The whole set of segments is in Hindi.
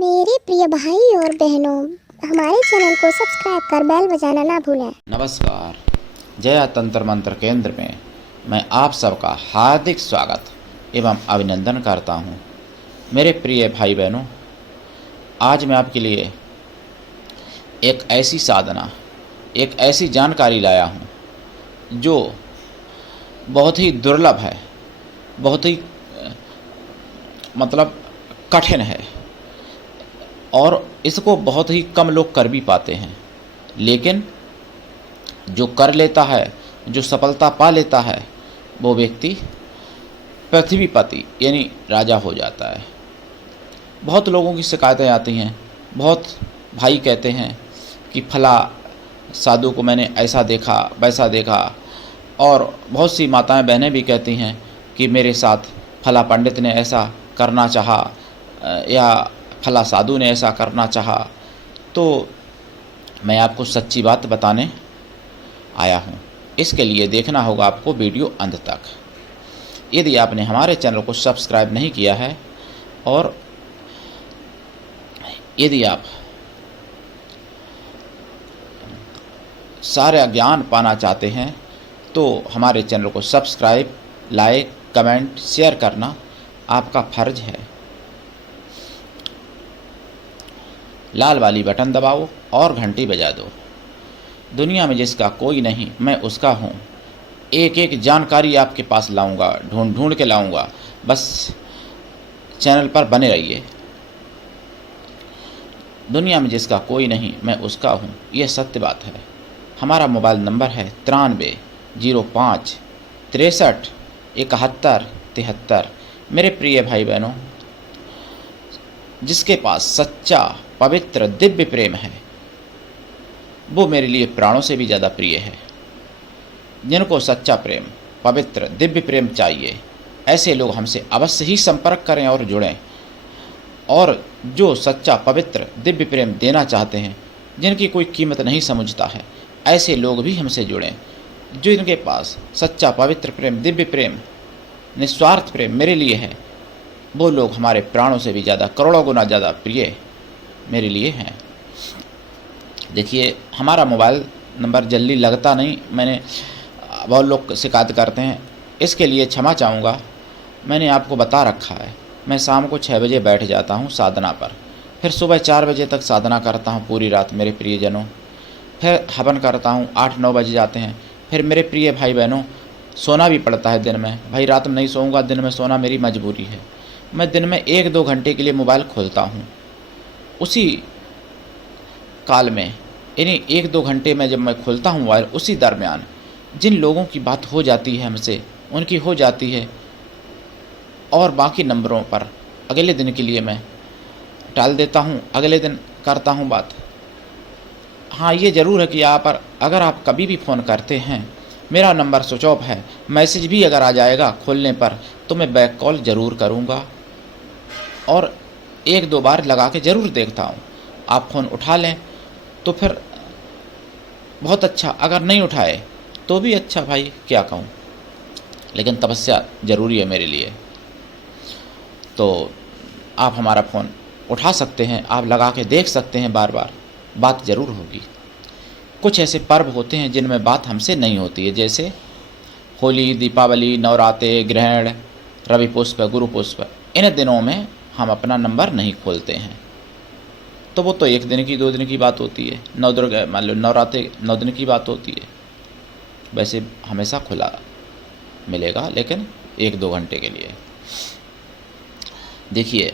मेरे प्रिय भाई और बहनों, हमारे चैनल को सब्सक्राइब कर बेल बजाना ना भूलें। नमस्कार। जया तंत्र मंत्र केंद्र में मैं आप सबका हार्दिक स्वागत एवं अभिनंदन करता हूं। मेरे प्रिय भाई बहनों, आज मैं आपके लिए एक ऐसी साधना, एक ऐसी जानकारी लाया हूं जो बहुत ही दुर्लभ है, बहुत ही कठिन है और इसको बहुत ही कम लोग कर भी पाते हैं। लेकिन जो कर लेता है, जो सफलता पा लेता है, वो व्यक्ति पृथ्वीपति यानी राजा हो जाता है। बहुत लोगों की शिकायतें आती हैं, बहुत भाई कहते हैं कि फला साधु को मैंने ऐसा देखा, वैसा देखा, और बहुत सी माताएं बहनें भी कहती हैं कि मेरे साथ फला पंडित ने ऐसा करना चाहा या फला साधु ने ऐसा करना चाहा। तो मैं आपको सच्ची बात बताने आया हूँ। इसके लिए देखना होगा आपको वीडियो अंत तक। यदि आपने हमारे चैनल को सब्सक्राइब नहीं किया है और यदि आप सारा ज्ञान पाना चाहते हैं तो हमारे चैनल को सब्सक्राइब, लाइक, कमेंट, शेयर करना आपका फ़र्ज है। लाल वाली बटन दबाओ और घंटी बजा दो। दुनिया में जिसका कोई नहीं, मैं उसका हूँ। एक एक जानकारी आपके पास लाऊंगा, ढूंढ ढूंढ के लाऊंगा। बस चैनल पर बने रहिए। दुनिया में जिसका कोई नहीं, मैं उसका हूँ, यह सत्य बात है। हमारा मोबाइल नंबर है 9305 63 71 73। मेरे प्रिय भाई बहनों, जिसके पास सच्चा पवित्र दिव्य प्रेम है, वो मेरे लिए प्राणों से भी ज़्यादा प्रिय है। जिनको सच्चा प्रेम, पवित्र दिव्य प्रेम चाहिए, ऐसे लोग हमसे अवश्य ही संपर्क करें और जुड़ें। और जो सच्चा पवित्र दिव्य प्रेम देना चाहते हैं, जिनकी कोई कीमत नहीं समझता है, ऐसे लोग भी हमसे जुड़ें। जो इनके पास सच्चा पवित्र प्रेम, दिव्य प्रेम, निस्वार्थ प्रेम मेरे लिए है, वो लोग हमारे प्राणों से भी ज़्यादा, करोड़ों गुना ज़्यादा प्रिय मेरे लिए हैं। देखिए, हमारा मोबाइल नंबर जल्दी लगता नहीं, मैंने बहुत लोग शिकायत करते हैं, इसके लिए क्षमा चाहूँगा। मैंने आपको बता रखा है, मैं शाम को 6 बजे बैठ जाता हूँ साधना पर, फिर सुबह 4 बजे तक साधना करता हूँ पूरी रात मेरे प्रियजनों। फिर हवन करता हूँ, 8-9 बजे जाते हैं। फिर मेरे प्रिय भाई बहनों, सोना भी पड़ता है दिन में। भाई रात में नहीं सोऊंगा, दिन में सोना मेरी मजबूरी है। मैं दिन में 1-2 घंटे के लिए मोबाइल खोलता हूँ। उसी काल में, यानी 1-2 घंटे में जब मैं खोलता हूँ मोबाइल, उसी दरमियान जिन लोगों की बात हो जाती है हमसे, उनकी हो जाती है, और बाकी नंबरों पर अगले दिन के लिए मैं टाल देता हूँ, अगले दिन करता हूँ बात। हाँ, ये ज़रूर है कि अगर आप कभी भी फ़ोन करते हैं, मेरा नंबर स्विच ऑफ है, मैसेज भी अगर आ जाएगा खोलने पर, तो मैं बैक कॉल ज़रूर करूँगा और 1-2 बार लगा के ज़रूर देखता हूँ। आप फ़ोन उठा लें तो फिर बहुत अच्छा, अगर नहीं उठाए तो भी अच्छा, भाई क्या कहूँ। लेकिन तपस्या ज़रूरी है मेरे लिए। तो आप हमारा फ़ोन उठा सकते हैं, आप लगा के देख सकते हैं, बार बार बात ज़रूर होगी। कुछ ऐसे पर्व होते हैं जिनमें बात हमसे नहीं होती है, जैसे होली, दीपावली, नवरात्रे, ग्रहण, रवि पुष्प, गुरु पुष्प। इन दिनों में हम अपना नंबर नहीं खोलते हैं, तो वो तो 1 दिन की 2 दिन की बात होती है। नवदुर्गा, मान लो नवरात्रि 9 दिन की बात होती है। वैसे हमेशा खुला मिलेगा, लेकिन 1-2 घंटे के लिए। देखिए,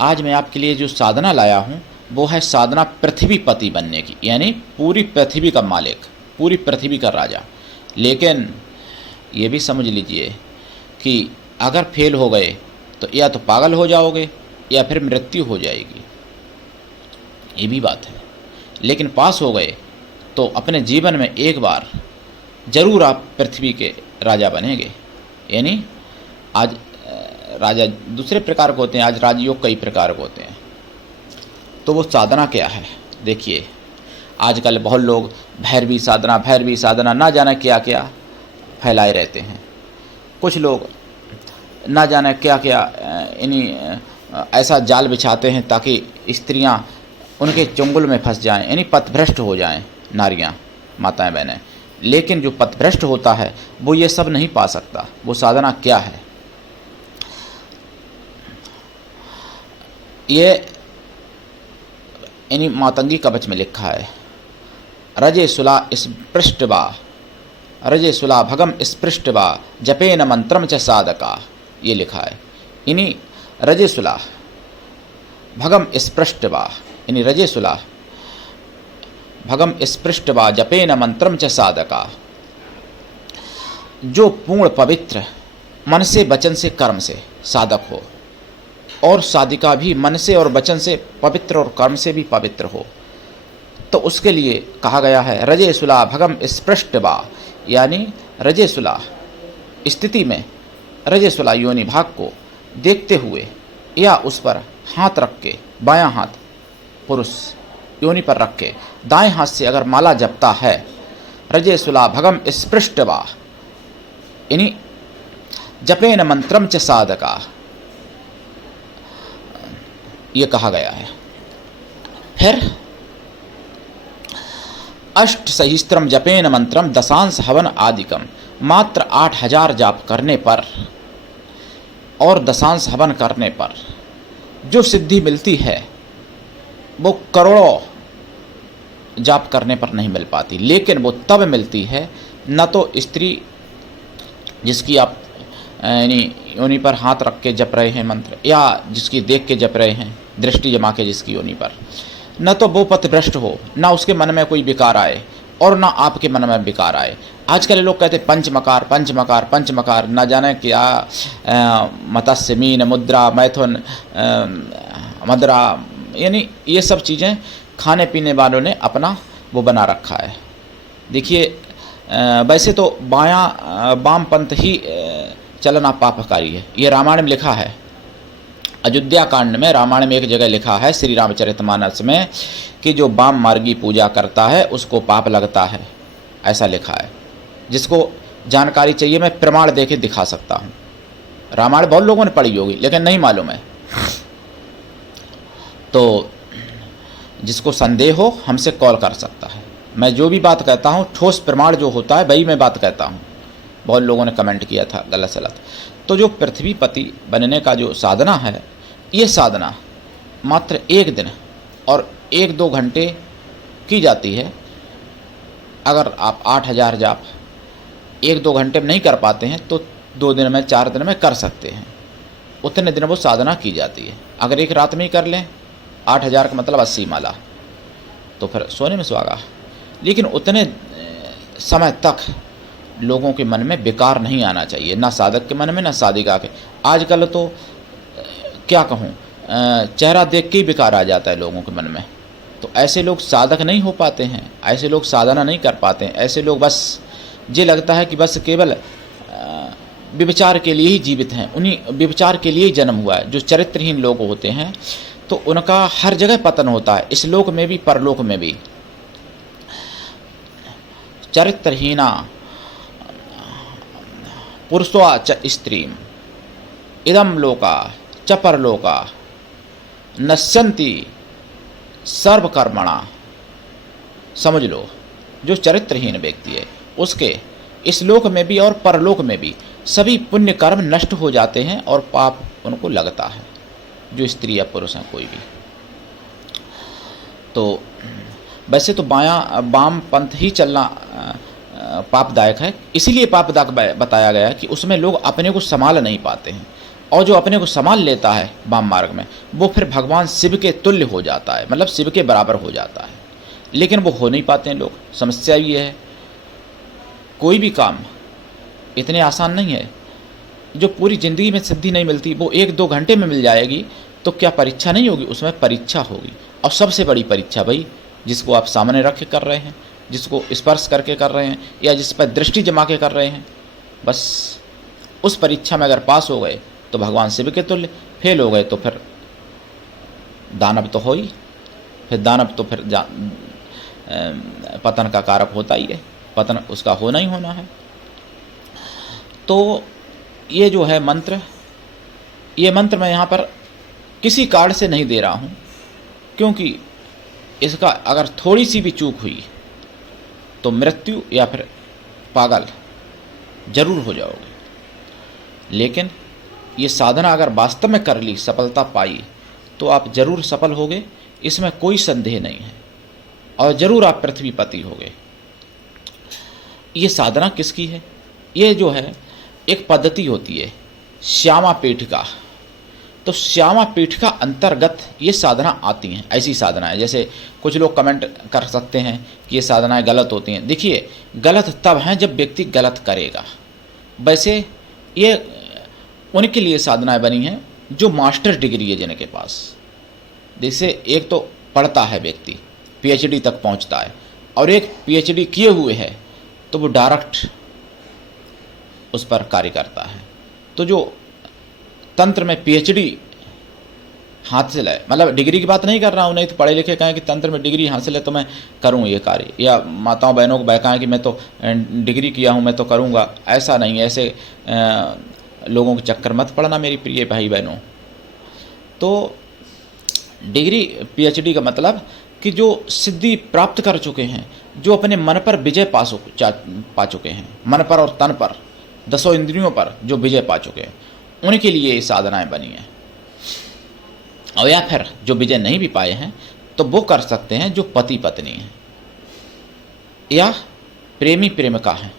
आज मैं आपके लिए जो साधना लाया हूँ, वो है साधना पृथ्वीपति बनने की, यानी पूरी पृथ्वी का मालिक, पूरी पृथ्वी का राजा। लेकिन ये भी समझ लीजिए कि अगर फेल हो गए तो या तो पागल हो जाओगे या फिर मृत्यु हो जाएगी, ये भी बात है। लेकिन पास हो गए तो अपने जीवन में एक बार ज़रूर आप पृथ्वी के राजा बनेंगे। यानी आज राजा दूसरे प्रकार के होते हैं, आज राजयोग कई प्रकार के होते हैं। तो वो साधना क्या है? देखिए, आजकल बहुत लोग भैरवी साधना ना जाने क्या क्या फैलाए रहते हैं। कुछ लोग ना जाने क्या क्या इन्हीं ऐसा जाल बिछाते हैं ताकि स्त्रियां उनके चुंगल में फंस जाएं, यानी पथभ्रष्ट हो जाएं नारियां, माताएं, बहनें। लेकिन जो पथभ्रष्ट होता है वो ये सब नहीं पा सकता। वो साधना क्या है? ये यानी मातंगी कवच में लिखा है, रजे सुला स्पृष्टवा, रजे सुला भगम स्पृष्टवा जपेन मंत्रम च साधका, ये लिखा है। यानी रजे सुला भगम स्पृष्टवा, यानी रजे सुला भगम स्पृष्टवा जपेन मंत्रम च साधका, जो पूर्ण पवित्र मन से, वचन से, कर्म से साधक हो, और साधिका भी मन से और वचन से पवित्र और कर्म से भी पवित्र हो, तो उसके लिए कहा गया है रजे सुला भगम स्पृष्टवा, यानी रजे सुला स्थिति में रजे सुला योनि भाग को देखते हुए या उस पर हाथ रख के, बायां हाथ पुरुष योनि पर रख के दाएं हाथ से अगर माला जपता है, रजे सुला भगम स्पृष्टवा, यानी जपेन मंत्रम च साधका, ये कहा गया है। फिर अष्ट सहस्त्रम जपेन मंत्रम दशांश हवन आदिकम, मात्र 8000 जाप करने पर और दशांश हवन करने पर जो सिद्धि मिलती है वो करोड़ों जाप करने पर नहीं मिल पाती। लेकिन वो तब मिलती है न तो स्त्री जिसकी आप यानी योनि पर हाथ रख के जप रहे हैं मंत्र, या जिसकी देख के जप रहे हैं दृष्टि जमा के जिसकी योनि पर, न तो वो पथभ्रष्ट हो, न उसके मन में कोई विकार आए और न आपके मन में विकार आए। आजकल लोग कहते हैं पंचमकार पंचमकार पंचमकार, न जाने क्या मत्स्य, मीन, मुद्रा, मैथुन, मदरा, यानी ये सब चीज़ें खाने पीने वालों ने अपना वो बना रखा है। देखिए वैसे तो वाम पंथ ही चलना पापकारी है। ये रामायण में लिखा है, अयोध्या कांड में रामायण में एक जगह लिखा है श्री रामचरितमानस में कि जो वाम मार्गी पूजा करता है उसको पाप लगता है, ऐसा लिखा है। जिसको जानकारी चाहिए मैं प्रमाण देके दिखा सकता हूँ। रामायण बहुत लोगों ने पढ़ी होगी लेकिन नहीं मालूम है, तो जिसको संदेह हो हमसे कॉल कर सकता है। मैं जो भी बात कहता हूँ ठोस प्रमाण जो होता है वही मैं बात कहता हूँ। बहुत लोगों ने कमेंट किया था गलत सलत। तो जो पृथ्वीपति बनने का जो साधना है, ये साधना मात्र 1 दिन और 1-2 घंटे की जाती है। अगर आप 8000 जाप 1-2 घंटे में नहीं कर पाते हैं तो 2 दिन में 4 दिन में कर सकते हैं, उतने दिन वो साधना की जाती है। अगर एक रात में ही कर लें 8000 का मतलब 80 माला, तो फिर सोने में सुहागा। लेकिन उतने समय तक लोगों के मन में विकार नहीं आना चाहिए, ना साधक के मन में ना साधिका के। आजकल तो क्या कहूँ, चेहरा देख के ही विकार आ जाता है लोगों के मन में। तो ऐसे लोग साधक नहीं हो पाते हैं, ऐसे लोग साधना नहीं कर पाते हैं। ऐसे लोग बस ये लगता है कि बस केवल व्यभिचार के लिए ही जीवित हैं, उन्हीं व्यभिचार के लिए ही जन्म हुआ है। जो चरित्रहीन लोग होते हैं तो उनका हर जगह पतन होता है, इस लोक में भी परलोक में भी। चरित्रहीना पुरुषवा च स्त्रीम इदम लोका च परलोका नश्यन्ति सर्वकर्मणा। समझ लो, जो चरित्रहीन व्यक्ति है उसके इस लोक में भी और परलोक में भी सभी पुण्य कर्म नष्ट हो जाते हैं और पाप उनको लगता है, जो स्त्री या पुरुष हैं कोई भी। तो वैसे तो वाम पंथ ही चलना पापदायक है, इसीलिए पापदायक बताया गया कि उसमें लोग अपने को संभाल नहीं पाते हैं, और जो अपने को संभाल लेता है वाम मार्ग में वो फिर भगवान शिव के तुल्य हो जाता है, मतलब शिव के बराबर हो जाता है। लेकिन वो हो नहीं पाते हैं लोग। समस्या ये है, कोई भी काम इतने आसान नहीं है। जो पूरी ज़िंदगी में सिद्धि नहीं मिलती वो 1-2 घंटे में मिल जाएगी, तो क्या परीक्षा नहीं होगी? उसमें परीक्षा होगी, और सबसे बड़ी परीक्षा भाई जिसको आप सामने रख के कर रहे हैं, जिसको स्पर्श करके कर रहे हैं, या जिस पर दृष्टि जमा के कर रहे हैं, बस उस परीक्षा में अगर पास हो गए तो भगवान शिव के तुल्य, फेल हो गए तो फिर दानव तो हो ही, फिर दानव तो फिर पतन का कारक होता ही है, पतन उसका होना ही होना है। तो ये जो है मंत्र, ये मंत्र मैं यहाँ पर किसी कारण से नहीं दे रहा हूँ, क्योंकि इसका अगर थोड़ी सी भी चूक हुई तो मृत्यु या फिर पागल जरूर हो जाओगे। लेकिन ये साधना अगर वास्तव में कर ली, सफलता पाई, तो आप जरूर सफल होगे, इसमें कोई संदेह नहीं है, और जरूर आप पृथ्वीपति होगे। ये साधना किसकी है? ये जो है एक पद्धति होती है श्यामा पीठिका। तो श्यामा पीठिका अंतर्गत ये साधना आती हैं। ऐसी साधना है, जैसे कुछ लोग कमेंट कर सकते हैं कि ये साधनाएं गलत होती हैं। देखिए, गलत तब हैं जब व्यक्ति गलत करेगा। वैसे ये उनके लिए साधनाएं बनी हैं जो मास्टर डिग्री है जिनके पास। जैसे एक तो पढ़ता है व्यक्ति, पीएचडी तक पहुंचता है, और एक पीएचडी किए हुए है तो वो डायरेक्ट उस पर कार्य करता है। तो जो तंत्र में पीएचडी हासिल है, मतलब डिग्री की बात नहीं कर रहा हूँ, नहीं तो पढ़े लिखे कहें कि तंत्र में डिग्री हासिल है तो मैं करूँ ये कार्य, या माताओं बहनों को बहकाएं कि मैं तो डिग्री किया हूँ मैं तो करूँगा। ऐसा नहीं, ऐसे लोगों के चक्कर मत पड़ना मेरी प्रिय भाई बहनों। तो डिग्री पीएचडी का मतलब कि जो सिद्धि प्राप्त कर चुके हैं, जो अपने मन पर विजय पा चुके हैं, मन पर और तन पर, 10 इंद्रियों पर जो विजय पा चुके हैं, उनके लिए ये साधनाएं बनी हैं। और या फिर जो विजय नहीं भी पाए हैं तो वो कर सकते हैं, जो पति पत्नी हैं या प्रेमी प्रेमिका हैं,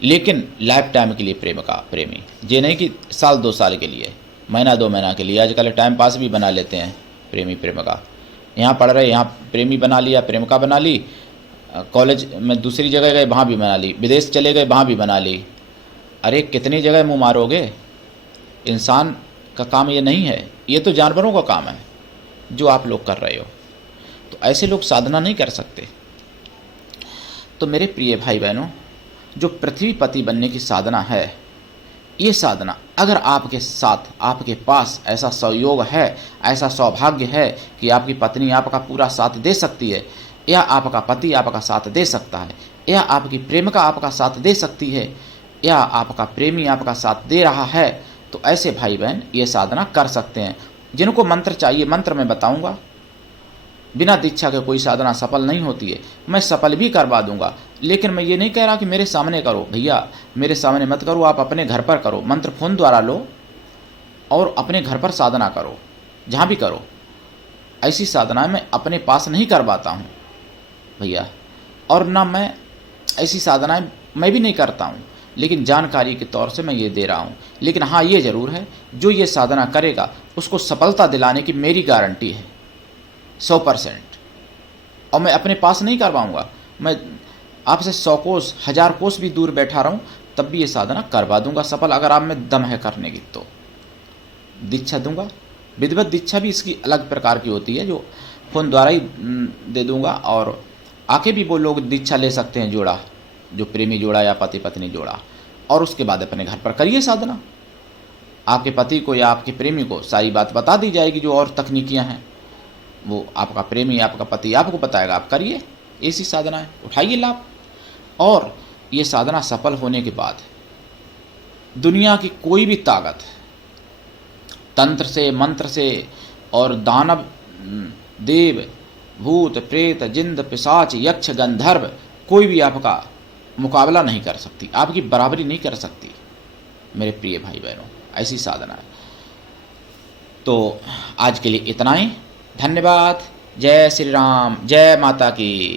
लेकिन लाइफ टाइम के लिए प्रेमी, ये नहीं कि साल 2 साल के लिए, महीना 2 महीना के लिए। आजकल टाइम पास भी बना लेते हैं प्रेमी प्रेमिका। यहाँ पढ़ रहे, यहाँ प्रेमी बना लिया, प्रेमिका बना ली, कॉलेज में दूसरी जगह गए वहाँ भी बना ली, विदेश चले गए वहाँ भी बना ली। अरे कितनी जगह मुँह मारोगे? इंसान का काम ये नहीं है, ये तो जानवरों का काम है जो आप लोग कर रहे हो। तो ऐसे लोग साधना नहीं कर सकते। तो मेरे प्रिय भाई बहनों, जो पृथ्वीपति बनने की साधना है, ये साधना अगर आपके साथ, आपके पास ऐसा संयोग है, ऐसा सौभाग्य है कि आपकी पत्नी आपका पूरा साथ दे सकती है, या आपका पति आपका साथ दे सकता है, या आपकी प्रेमिका आपका साथ दे सकती है, या आपका प्रेमी आपका साथ दे रहा है, तो ऐसे भाई बहन ये साधना कर सकते हैं। जिनको मंत्र चाहिए, मंत्र मैं बताऊंगा। बिना दीक्षा के कोई साधना सफल नहीं होती है, मैं सफल भी करवा दूंगा। लेकिन मैं ये नहीं कह रहा कि मेरे सामने करो, भैया मेरे सामने मत करो, आप अपने घर पर करो, मंत्र फोन द्वारा लो और अपने घर पर साधना करो, जहाँ भी करो। ऐसी साधनाएं मैं अपने पास नहीं करवाता हूँ भैया, और ना मैं ऐसी साधनाएं मैं भी नहीं करता हूँ, लेकिन जानकारी के तौर से मैं ये दे रहा हूँ। लेकिन हाँ, ये ज़रूर है, जो ये साधना करेगा उसको सफलता दिलाने की मेरी गारंटी है 100%। और मैं अपने पास नहीं करवाऊँगा, मैं आपसे 100 कोस 1000 कोस भी दूर बैठा रहूँ तब भी ये साधना करवा दूंगा सफल, अगर आप में दम है करने की तो। दीक्षा दूंगा, विधिवत दीक्षा भी इसकी अलग प्रकार की होती है, जो फ़ोन द्वारा ही दे दूंगा, और आके भी वो लोग दीक्षा ले सकते हैं, जोड़ा, जो प्रेमी जोड़ा या पति पत्नी जोड़ा। और उसके बाद अपने घर पर करिए साधना। आपके पति को या आपके प्रेमी को सारी बात बता दी जाएगी, जो और तकनीकियां हैं वो आपका प्रेमी, आपका पति आपको बताएगा, आप करिए ऐसी साधना है, उठाइए लाभ। और ये साधना सफल होने के बाद दुनिया की कोई भी ताकत, तंत्र से, मंत्र से, और दानव, देव, भूत, प्रेत, जिंद, पिशाच, यक्ष, गंधर्व, कोई भी आपका मुकाबला नहीं कर सकती, आपकी बराबरी नहीं कर सकती मेरे प्रिय भाई बहनों। ऐसी साधना है। तो आज के लिए इतना ही। धन्यवाद। जय श्री राम, जय माता की।